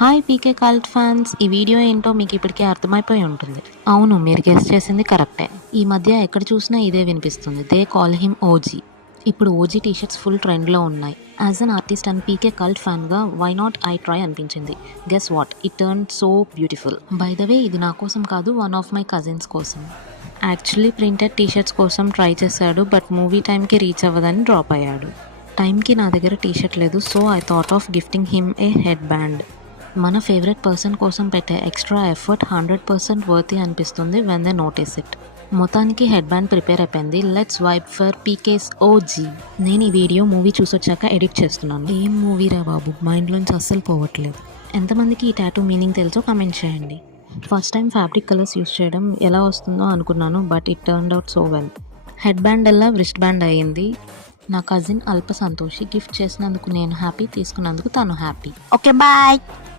Hi పీకే cult fans, ఈ video ఏంటో మీకు ఇప్పటికే అర్థమైపోయి ఉంటుంది. అవును, మీరు గెస్ చేసింది కరెక్టే. ఈ మధ్య ఎక్కడ చూసినా ఇదే వినిపిస్తుంది. They call him OG. ఇప్పుడు ఓజీ టీషర్ట్స్ ఫుల్ ట్రెండ్లో ఉన్నాయి. As an artist and PK cult ఫ్యాన్గా వై నాట్ ఐ ట్రై అనిపించింది. Guess what, it turn so beautiful. By the way, ఇది నా కోసం కాదు, వన్ ఆఫ్ మై కజిన్స్ కోసం. యాక్చువల్లీ ప్రింటెడ్ టీషర్ట్స్ కోసం ట్రై చేశాడు, బట్ మూవీ టైంకి రీచ్ అవ్వదని డ్రాప్ అయ్యాడు. టైంకి నా దగ్గర టీషర్ట్ లేదు, so I thought of gifting him a head band. మన ఫేవరెట్ పర్సన్ కోసం పెట్టే ఎక్స్ట్రా ఎఫర్ట్ 100% వర్తీ అనిపిస్తుంది వెన్ దే నోటీస్ ఇట్. మొత్తానికి హెడ్ బ్యాండ్ ప్రిపేర్ అయిపోయింది. Let's vibe for PK's OG. నేను ఈ వీడియో మూవీ చూసొచ్చాక ఎడిట్ చేస్తున్నాను. ఏం మూవీ రా బాబు, మైండ్లోంచి అస్సలు పోవట్లేదు. ఎంతమందికి ఈ టాటూ మీనింగ్ తెలుసో కమెంట్ చేయండి. First time fabric colours use చేయడం ఎలా వస్తుందో అనుకున్నాను, but it turned out so well. Head band అలా రిస్ట్ బ్యాండ్ అయ్యింది. నా కజిన్ అల్ప సంతోషి. గిఫ్ట్ చేసినందుకు నేను హ్యాపీ, తీసుకున్నందుకు తను హ్యాపీ. Okay bye.